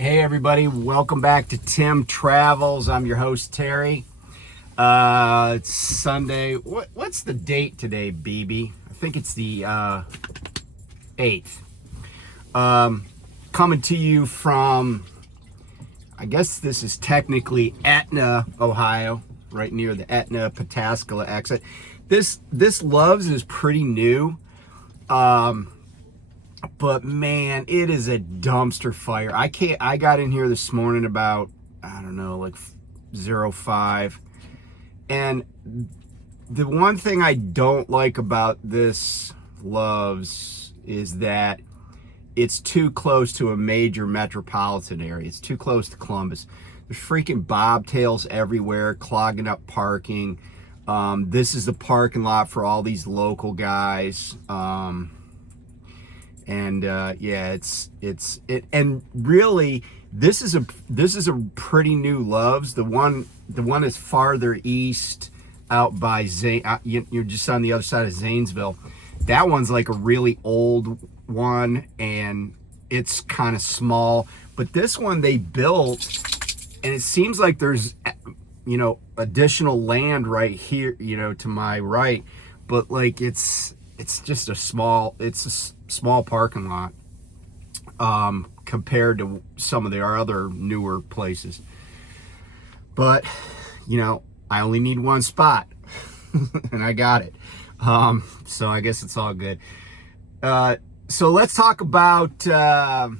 Hey everybody, welcome back to Tim Travels. I'm your host Terry. It's Sunday. What's the date today, BB? I think it's the 8th. Coming to you from, I guess this is technically Etna, Ohio, right near the Etna Pataskala exit. This Love's is pretty new. But man, it is a dumpster fire. I got in here this morning about, I don't know, like 05. And the one thing I don't like about this Love's is that it's too close to a major metropolitan area. It's too close to Columbus. There's freaking bobtails everywhere, clogging up parking. This is the parking lot for all these local guys. And really this is a pretty new Love's. The one is farther east out by you're just on the other side of Zanesville. That one's like a really old one and it's kind of small, but this one they built and it seems like there's additional land right here, to my right, but like it's just a small parking lot compared to some of our other newer places. But I only need one spot and I got it. So I guess it's all good. So let's talk about a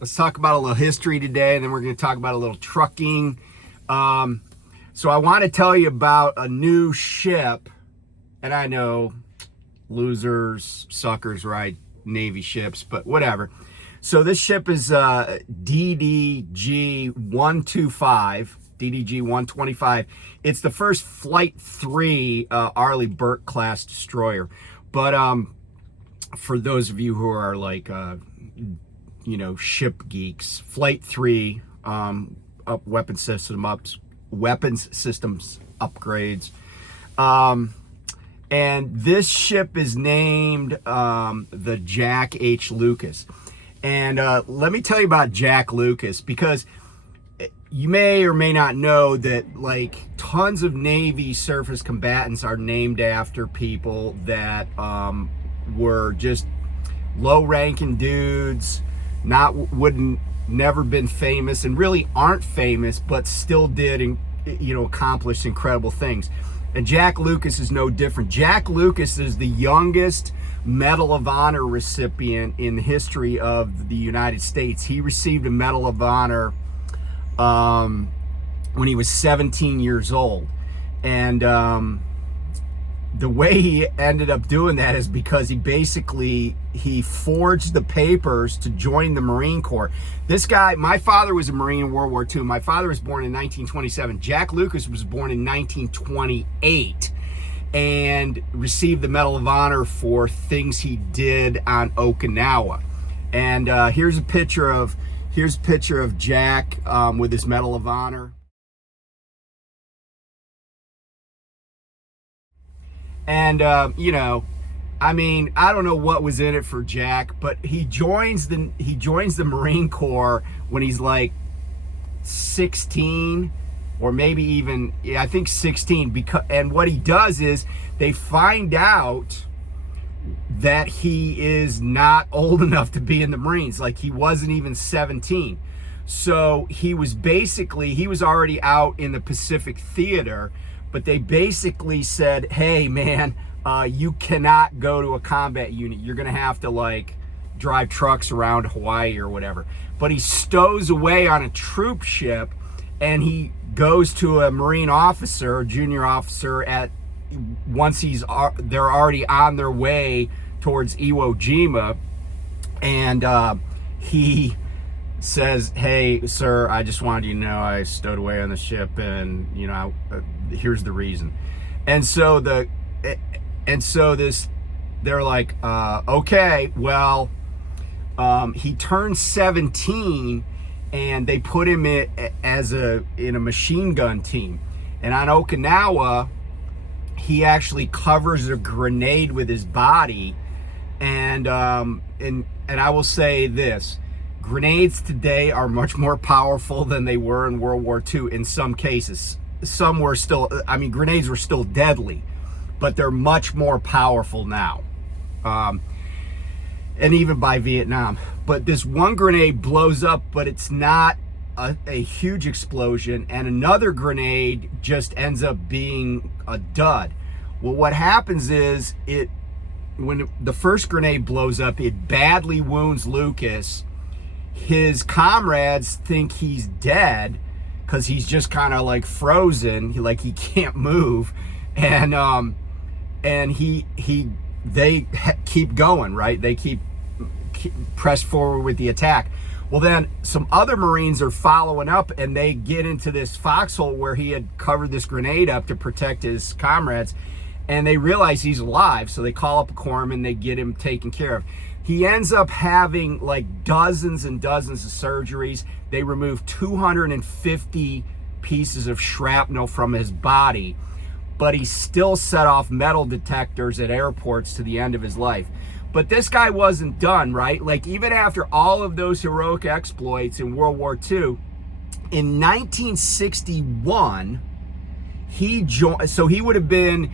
little history today, and then we're going to talk about a little trucking. So I want to tell you about a new ship, and I know losers, suckers ride Navy ships, but whatever. So this ship is DDG 125, DDG 125. It's the first Flight 3 Arleigh Burke class destroyer. But for those of you who are like ship geeks, Flight 3 weapons systems upgrades. And this ship is named the Jack H. Lucas. And let me tell you about Jack Lucas, because you may or may not know that like tons of Navy surface combatants are named after people that were just low-ranking dudes, never been famous, and really aren't famous, but still did accomplish incredible things. And Jack Lucas is no different. Jack Lucas is the youngest Medal of Honor recipient in the history of the United States. He received a Medal of Honor when he was 17 years old. And the way he ended up doing that is because he forged the papers to join the Marine Corps. This guy, my father was a Marine in World War II. My father was born in 1927. Jack Lucas was born in 1928 and received the Medal of Honor for things he did on Okinawa. And here's a picture of Jack with his Medal of Honor. And I don't know what was in it for Jack, but he joins the Marine Corps when he's like 16, or maybe even, I think 16. And what he does is they find out that he is not old enough to be in the Marines. Like he wasn't even 17. So he was already out in the Pacific Theater. But they basically said, hey, man, you cannot go to a combat unit. You're going to have to, like, drive trucks around Hawaii or whatever. But he stows away on a troop ship, and he goes to a Marine officer, a junior officer, once they're already on their way towards Iwo Jima, and he says, hey, sir, I just wanted you to know I stowed away on the ship, and here's the reason. And so they're like, okay, well, he turned 17 and they put him in a machine gun team. And on Okinawa, he actually covers a grenade with his body. And I will say this, Grenades today are much more powerful than they were in World War II in some cases. Some were still, I mean, grenades were still deadly, but they're much more powerful now. And even by Vietnam. But this one grenade blows up, but it's not a huge explosion, and another grenade just ends up being a dud. Well, what happens is, when the first grenade blows up, it badly wounds Lucas. His comrades think he's dead because he's just kind of like frozen, he can't move, and they keep going, right? They keep press forward with the attack. Well, then some other Marines are following up, and they get into this foxhole where he had covered this grenade up to protect his comrades, and they realize he's alive, so they call up a corpsman, they get him taken care of. He ends up having like dozens and dozens of surgeries. They remove 250 pieces of shrapnel from his body, but he still set off metal detectors at airports to the end of his life. But this guy wasn't done, right? Like, even after all of those heroic exploits in World War II, in 1961, he joined, so he would have been,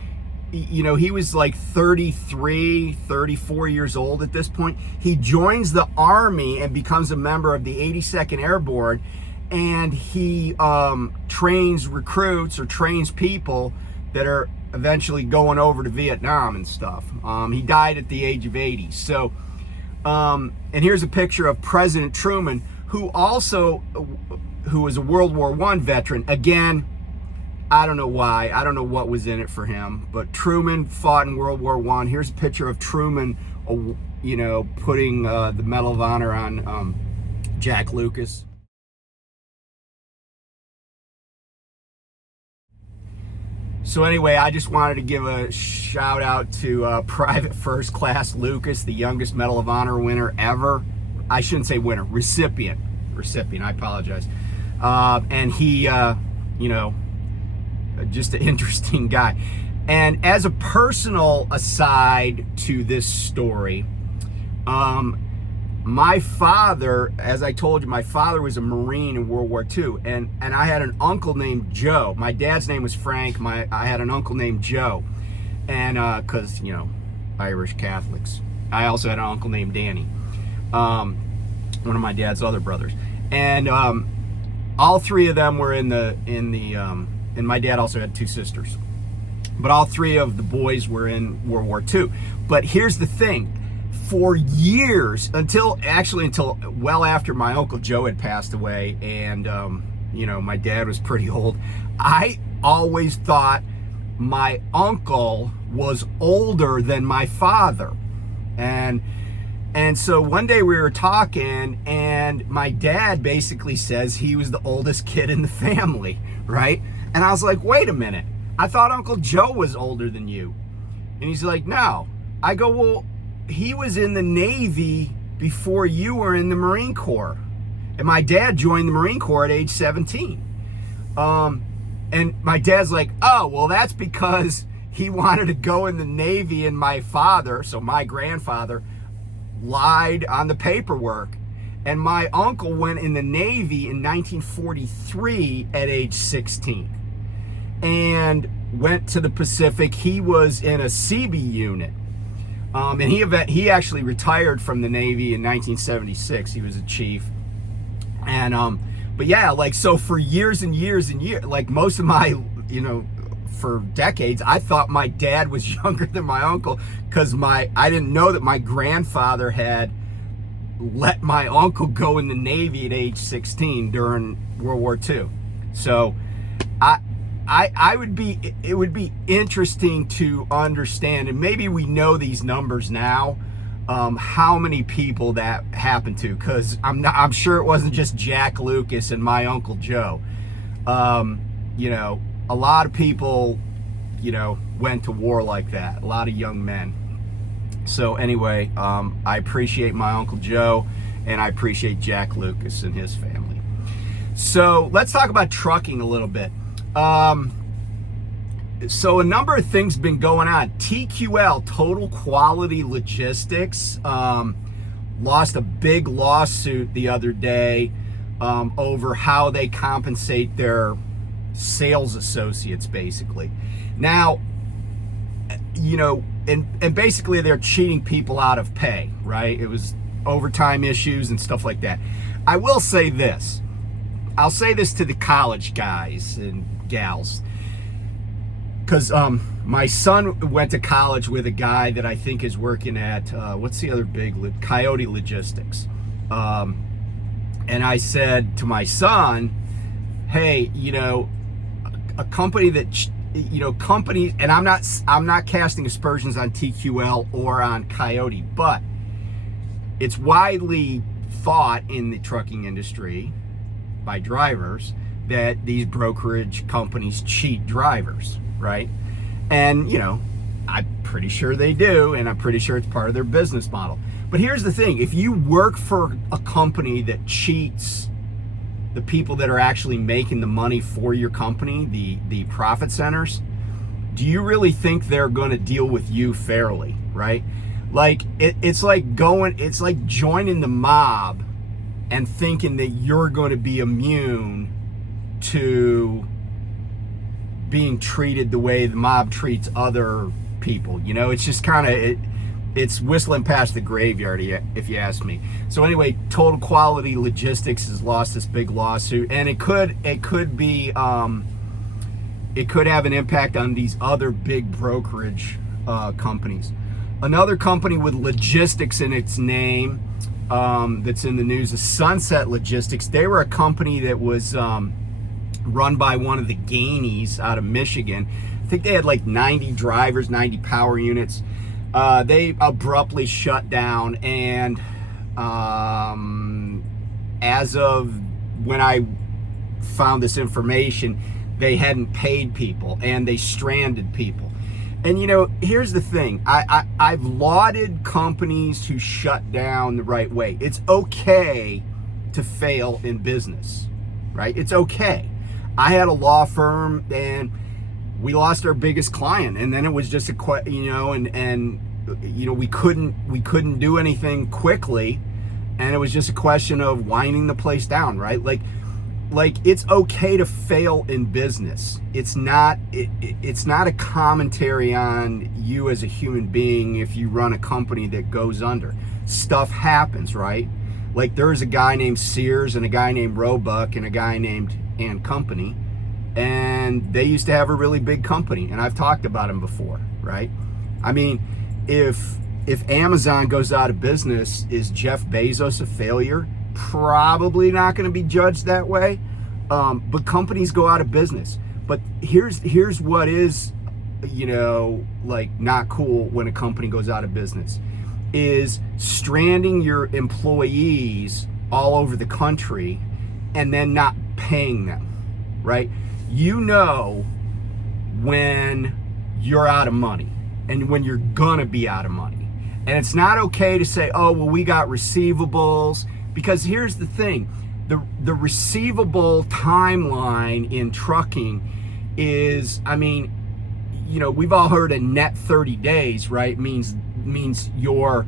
he was like 33, 34 years old at this point. He joins the Army and becomes a member of the 82nd Airborne, and he trains recruits or trains people that are eventually going over to Vietnam and stuff. He died at the age of 80. So, and here's a picture of President Truman, who was a World War I veteran. Again, I don't know why. I don't know what was in it for him, but Truman fought in World War I. Here's a picture of Truman, putting the Medal of Honor on Jack Lucas. So anyway, I just wanted to give a shout out to Private First Class Lucas, the youngest Medal of Honor winner ever. I shouldn't say winner, recipient, I apologize. And he, just an interesting guy. And as a personal aside to this story, my father, as I told you, my father was a Marine in World War II, and I had an uncle named Joe. My dad's name was Frank. I had an uncle named Joe, and because Irish Catholics. I also had an uncle named Danny, one of my dad's other brothers, and all three of them were in the and my dad also had two sisters, but all three of the boys were in World War II. But here's the thing. For years, until well after my Uncle Joe had passed away, and my dad was pretty old, I always thought my uncle was older than my father. And so one day we were talking, and my dad basically says he was the oldest kid in the family, right? And I was like, wait a minute, I thought Uncle Joe was older than you. And he's like, no. I go, well, he was in the Navy before you were in the Marine Corps. And my dad joined the Marine Corps at age 17. And my dad's like, oh, well, that's because he wanted to go in the Navy, and my father, so my grandfather, lied on the paperwork. And my uncle went in the Navy in 1943 at age 16 and went to the Pacific. He was in a CB unit. And he actually retired from the Navy in 1976. He was a chief. And, but yeah, like, so for years and years and years, like most of my, for decades, I thought my dad was younger than my uncle, because I didn't know that my grandfather had let my uncle go in the Navy at age 16 during World War II. So it would be interesting to understand, and maybe we know these numbers now, how many people that happened to, because I'm sure it wasn't just Jack Lucas and my Uncle Joe. A lot of people, went to war like that, a lot of young men. So anyway, I appreciate my Uncle Joe, and I appreciate Jack Lucas and his family. So let's talk about trucking a little bit. So a number of things been going on. TQL, Total Quality Logistics, lost a big lawsuit the other day over how they compensate their sales associates, basically. Now, you know, and basically they're cheating people out of pay, right? It was overtime issues and stuff like that. I will say this. I'll say this to the college guys and gals, because my son went to college with a guy that I think is working at, what's the other big, Coyote Logistics. And I said to my son, hey, you know, a company that, you know, companies, and I'm not casting aspersions on TQL or on Coyote, but it's widely thought in the trucking industry by drivers that these brokerage companies cheat drivers, right? And, you know, I'm pretty sure they do, and I'm pretty sure it's part of their business model. But here's the thing. If you work for a company that cheats the people that are actually making the money for your company, the profit centers, do you really think they're going to deal with you fairly, right? Like, it's like joining the mob and thinking that you're going to be immune to being treated the way the mob treats other people. You know, it's just kind of, it's whistling past the graveyard, if you ask me. So anyway, Total Quality Logistics has lost this big lawsuit, and it could be, it could have an impact on these other big brokerage companies. Another company with logistics in its name that's in the news is Sunset Logistics. They were a company that was run by one of the Gainies out of Michigan. I think they had like 90 drivers, 90 power units. They abruptly shut down, and as of when I found this information, they hadn't paid people and they stranded people. And you know, here's the thing. I've lauded companies who shut down the right way. It's okay to fail in business, right? It's okay. I had a law firm and we lost our biggest client, and then it was just we couldn't do anything quickly, and it was just a question of winding the place down, right? Like it's okay to fail in business. It's not a commentary on you as a human being if you run a company that goes under. Stuff happens, right? Like there's a guy named Sears and a guy named Roebuck and a guy named and Company, and they used to have a really big company, and I've talked about them before, right? I mean, if Amazon goes out of business, is Jeff Bezos a failure? Probably not going to be judged that way, but companies go out of business. But here's what is, you know, like not cool when a company goes out of business, is stranding your employees all over the country and then not paying them, right? You know when you're out of money and when you're gonna be out of money. And it's not okay to say, oh, well, we got receivables, because here's the thing. The receivable timeline in trucking is, I mean, you know, we've all heard a net 30 days, right? Means your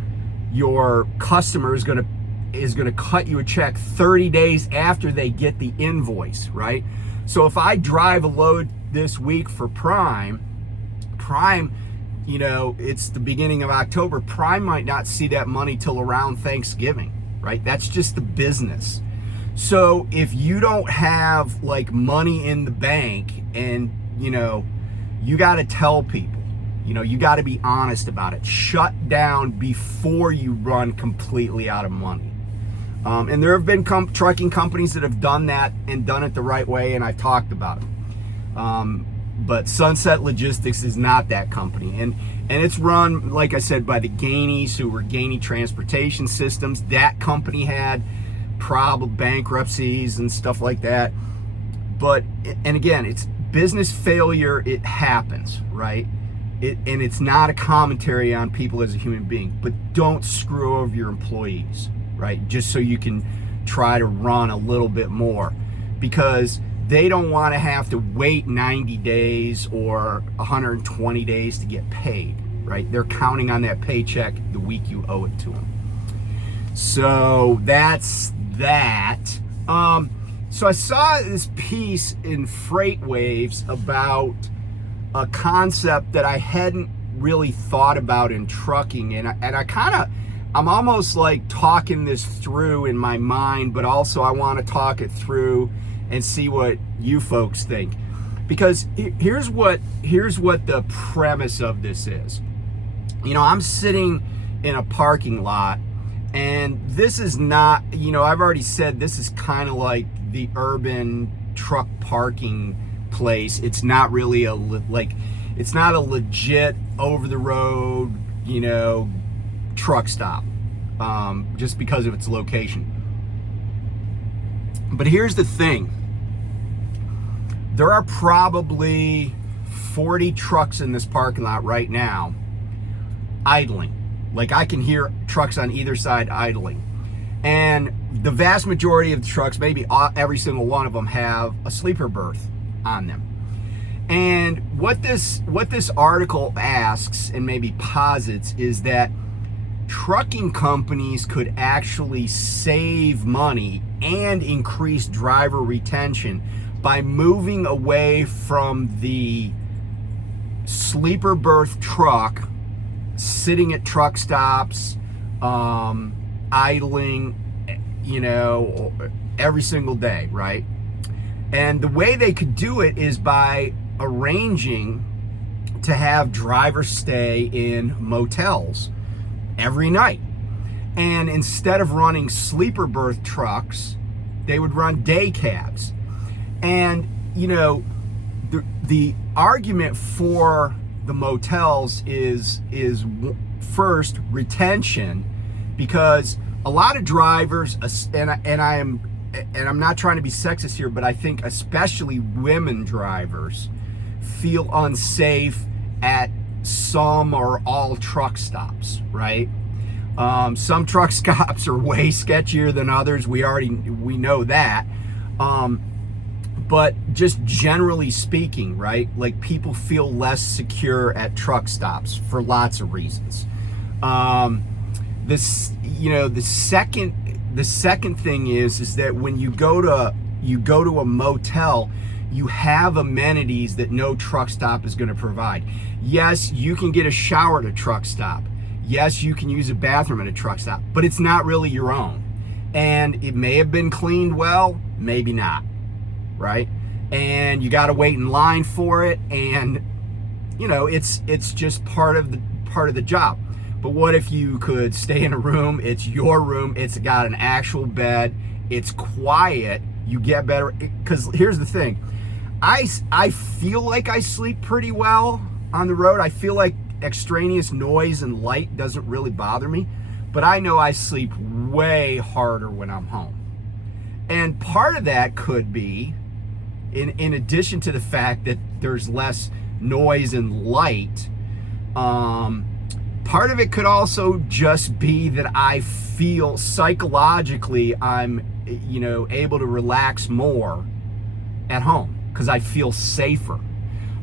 customer is going to cut you a check 30 days after they get the invoice, right? So if I drive a load this week for Prime, you know, it's the beginning of October, Prime might not see that money till around Thanksgiving, right? That's just the business. So if you don't have like money in the bank, and you know, you got to tell people, you know, you got to be honest about it. Shut down before you run completely out of money. And there have been trucking companies that have done that and done it the right way, and I've talked about them. But Sunset Logistics is not that company, and it's run, like I said, by the Gainies, who were Gainey Transportation Systems. That company had bankruptcies and stuff like that. But, and again, it's business failure. It happens, right? And it's not a commentary on people as a human being, but don't screw over your employees, right? Just so you can try to run a little bit more, because they don't want to have to wait 90 days or 120 days to get paid, right? They're counting on that paycheck the week you owe it to them. So that's that. So I saw this piece in FreightWaves about a concept that I hadn't really thought about in trucking, and I'm almost like talking this through in my mind, but also I want to talk it through and see what you folks think. Because here's what the premise of this is. You know, I'm sitting in a parking lot, and this is not, you know, I've already said this is kind of like the urban truck parking place. It's not really it's not a legit over the road, you know, truck stop, just because of its location. But here's the thing. There are probably 40 trucks in this parking lot right now idling. Like, I can hear trucks on either side idling. And the vast majority of the trucks, maybe every single one of them, have a sleeper berth on them. And what this article asks and maybe posits is that trucking companies could actually save money and increase driver retention by moving away from the sleeper berth truck sitting at truck stops, idling, you know, every single day, right? And the way they could do it is by arranging to have drivers stay in motels every night. And instead of running sleeper berth trucks, they would run day cabs. And, you know, the argument for the motels is first retention, because a lot of drivers, and I'm not trying to be sexist here, but I think especially women drivers feel unsafe at some or all truck stops, right? Some truck stops are way sketchier than others. We know that. But just generally speaking, right? Like, people feel less secure at truck stops for lots of reasons. This, you know, the second thing is that when you go to a motel, you have amenities that no truck stop is going to provide. Yes, you can get a shower at a truck stop. Yes, you can use a bathroom at a truck stop, but it's not really your own. And it may have been cleaned well, maybe not, right? And you got to wait in line for it, and you know, it's just part of the job. But what if you could stay in a room? It's your room. It's got an actual bed. It's quiet. You get better. Because here's the thing. I feel like I sleep pretty well on the road. I feel like extraneous noise and light doesn't really bother me. But I know I sleep way harder when I'm home. And part of that could be, in addition to the fact that there's less noise and light, part of it could also just be that I feel psychologically I'm, you know, able to relax more at home because I feel safer.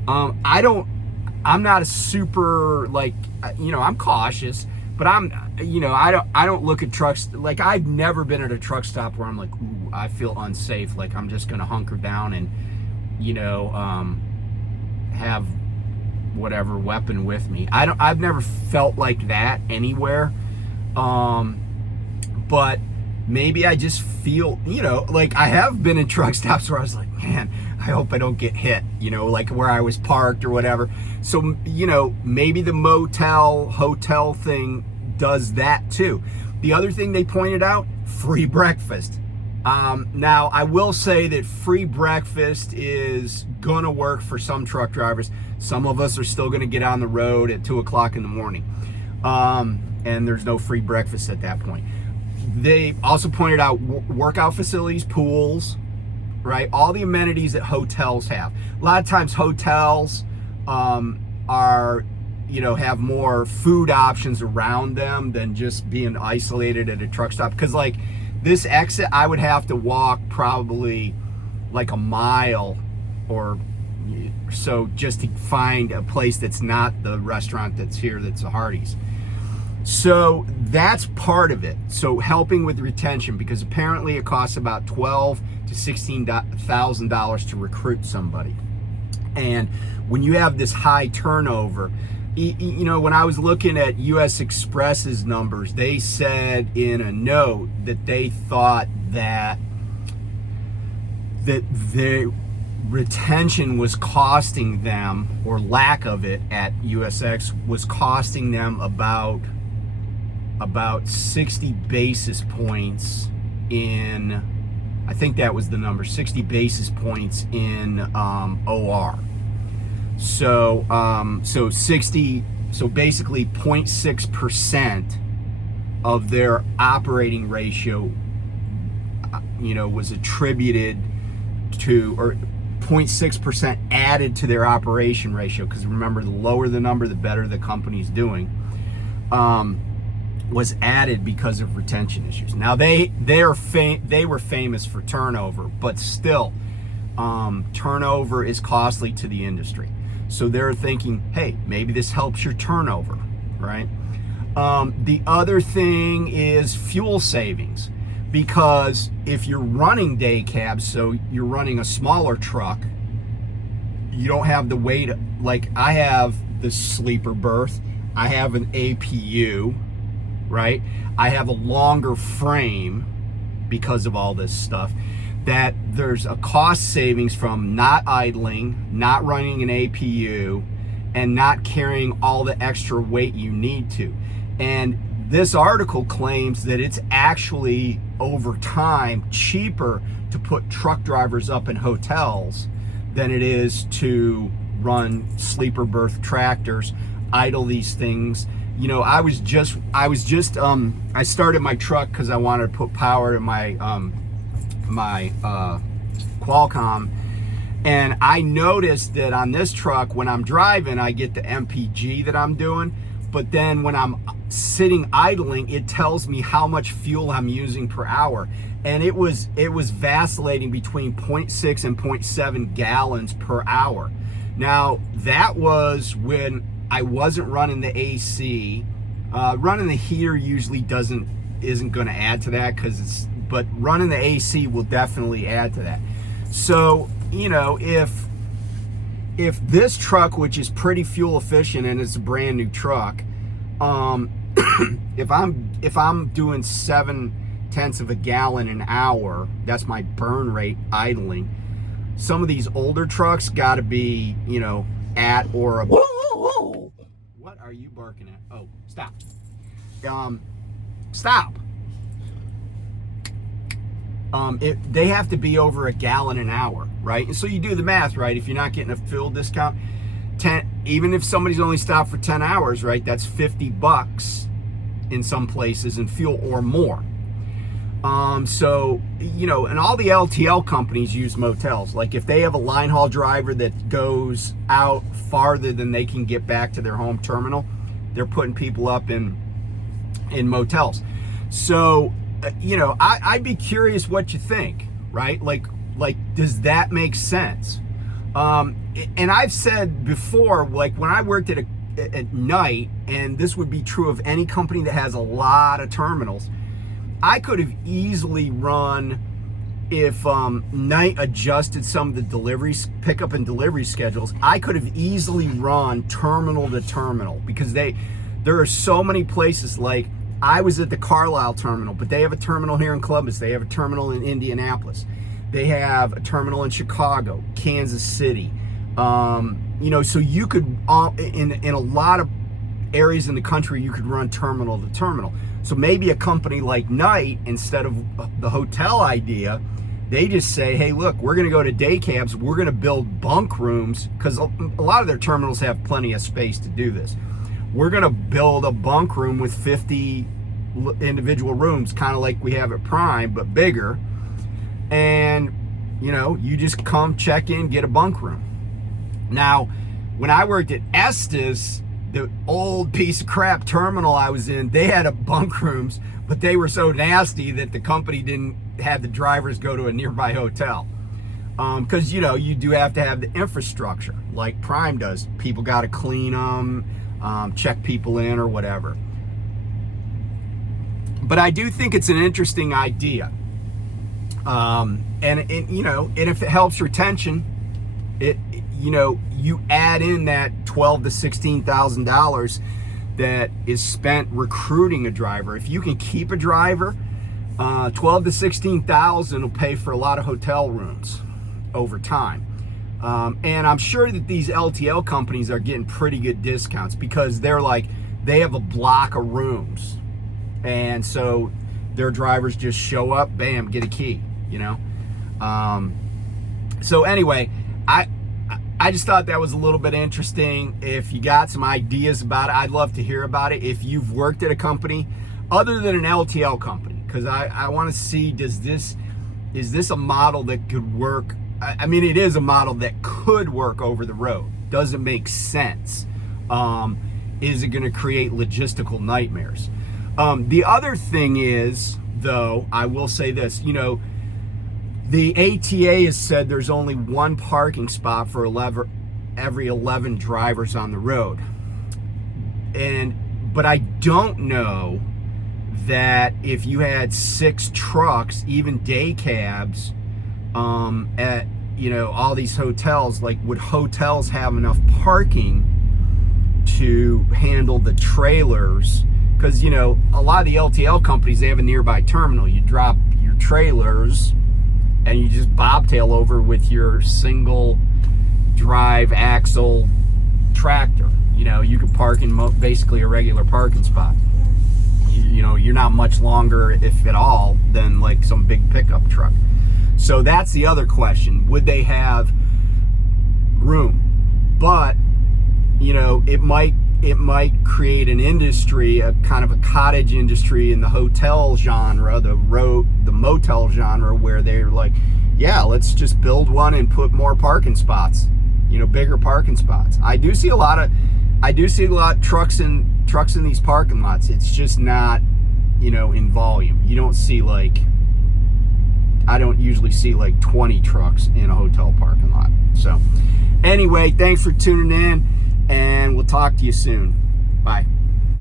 I'm not a super, like, you know, I'm cautious, but I don't look at trucks. Like, I've never been at a truck stop where I'm like, ooh, I feel unsafe. Like, I'm just going to hunker down and, you know, have whatever weapon with me. I've never felt like that anywhere. But maybe I just feel, you know, like, I have been in truck stops where I was like, man, I hope I don't get hit, you know, like where I was parked or whatever. So, you know, maybe the motel, hotel thing does that too. The other thing they pointed out, free breakfast. Now, I will say that free breakfast is gonna work for some truck drivers. Some of us are still gonna get on the road at 2 o'clock in the morning. And there's no free breakfast at that point. They also pointed out workout facilities, pools, right? All the amenities that hotels have. A lot of times hotels are, you know, have more food options around them than just being isolated at a truck stop. Because, like, this exit, I would have to walk probably like a mile or so just to find a place that's not the restaurant that's here, that's a Hardee's. So that's part of it. So helping with retention, because apparently it costs about $12,000 to $16,000 to recruit somebody. And when you have this high turnover, you know, when I was looking at US Express's numbers, they said in a note that they thought that the retention was costing them, or lack of it at USX was costing them about 60 basis points in, I think that was the number, 60 basis points in OR. So so basically 0.6% of their operating ratio, you know, was attributed to, or 0.6% added to their operation ratio, because remember, the lower the number, the better the company's doing, was added because of retention issues. Now they were famous for turnover, but still, turnover is costly to the industry. So they're thinking, hey, maybe this helps your turnover, right? The other thing is fuel savings, because if you're running day cabs, so you're running a smaller truck, you don't have the weight. Like I have the sleeper berth, I have an APU, right? I have a longer frame because of all this stuff, that there's a cost savings from not idling, not running an APU, and not carrying all the extra weight you need to. And this article claims that it's actually, over time, cheaper to put truck drivers up in hotels than it is to run sleeper berth tractors, idle these things. You know, I started my truck because I wanted to put power to my Qualcomm, and I noticed that on this truck, when I'm driving, I get the MPG that I'm doing, but then when I'm sitting idling, it tells me how much fuel I'm using per hour, and it was vacillating between 0.6 and 0.7 gallons per hour. Now that was when I wasn't running the AC. Running the heater usually isn't going to add to that, but running the AC will definitely add to that. So, you know, if this truck, which is pretty fuel efficient and it's a brand new truck, if I'm doing 0.7 of a gallon an hour, that's my burn rate idling. Some of these older trucks got to be, you know, at or above. What are you barking at? Oh, stop. Stop. They have to be over a gallon an hour, right? And so you do the math, right? If you're not getting a fuel discount, even if somebody's only stopped for 10 hours, right? That's $50 in some places in fuel or more. So, you know, and all the LTL companies use motels. Like if they have a line haul driver that goes out farther than they can get back to their home terminal, they're putting people up in motels. So, you know, I'd be curious what you think, right? Like, does that make sense? And I've said before, like when I worked at night, and this would be true of any company that has a lot of terminals, I could have easily run, if night adjusted some of the deliveries, pickup and delivery schedules, I could have easily run terminal to terminal, because there are so many places. Like I was at the Carlisle terminal, but they have a terminal here in Columbus. They have a terminal in Indianapolis. They have a terminal in Chicago, Kansas City. You know, so you could, in a lot of areas in the country, you could run terminal to terminal. So maybe a company like Knight, instead of the hotel idea, they just say, hey, look, we're going to go to day cabs. We're going to build bunk rooms, because a lot of their terminals have plenty of space to do this. We're going to build a bunk room with 50 individual rooms, kind of like we have at Prime, but bigger. And, you know, you just come check in, get a bunk room. Now, when I worked at Estes, the old piece of crap terminal I was in, they had a bunk rooms, but they were so nasty that the company didn't have the drivers go to a nearby hotel. Because, you know, you do have to have the infrastructure like Prime does. People got to clean them, check people in or whatever. But I do think it's an interesting idea. And if it helps retention, you add in that $12,000 to $16,000 that is spent recruiting a driver. If you can keep a driver, $12,000 to $16,000 will pay for a lot of hotel rooms over time. And I'm sure that these LTL companies are getting pretty good discounts because they have a block of rooms, and so their drivers just show up, bam, get a key. So anyway, I just thought that was a little bit interesting. If you got some ideas about it, I'd love to hear about it. If you've worked at a company other than an LTL company, because I want to see, is this a model that could work? I mean, it is a model that could work over the road. Does it make sense? Is it going to create logistical nightmares? The other thing is, though, I will say this, the ATA has said there's only one parking spot for every 11 drivers on the road. But I don't know that if you had 6 trucks, even day cabs, at all these hotels, would hotels have enough parking to handle the trailers? Because a lot of the LTL companies, they have a nearby terminal. You drop your trailers and you just bobtail over with your single drive axle tractor. You can park in basically a regular parking spot. You're not much longer, if at all, than some big pickup truck. So that's the other question. Would they have room? But, it might create an industry, a kind of a cottage industry in the hotel genre, the motel genre, where they're let's just build one and put more parking spots, bigger parking spots. I do see a lot of trucks in these parking lots. It's just not, in volume. You don't see I don't usually see 20 trucks in a hotel parking lot. So anyway, thanks for tuning in, and we'll talk to you soon. Bye.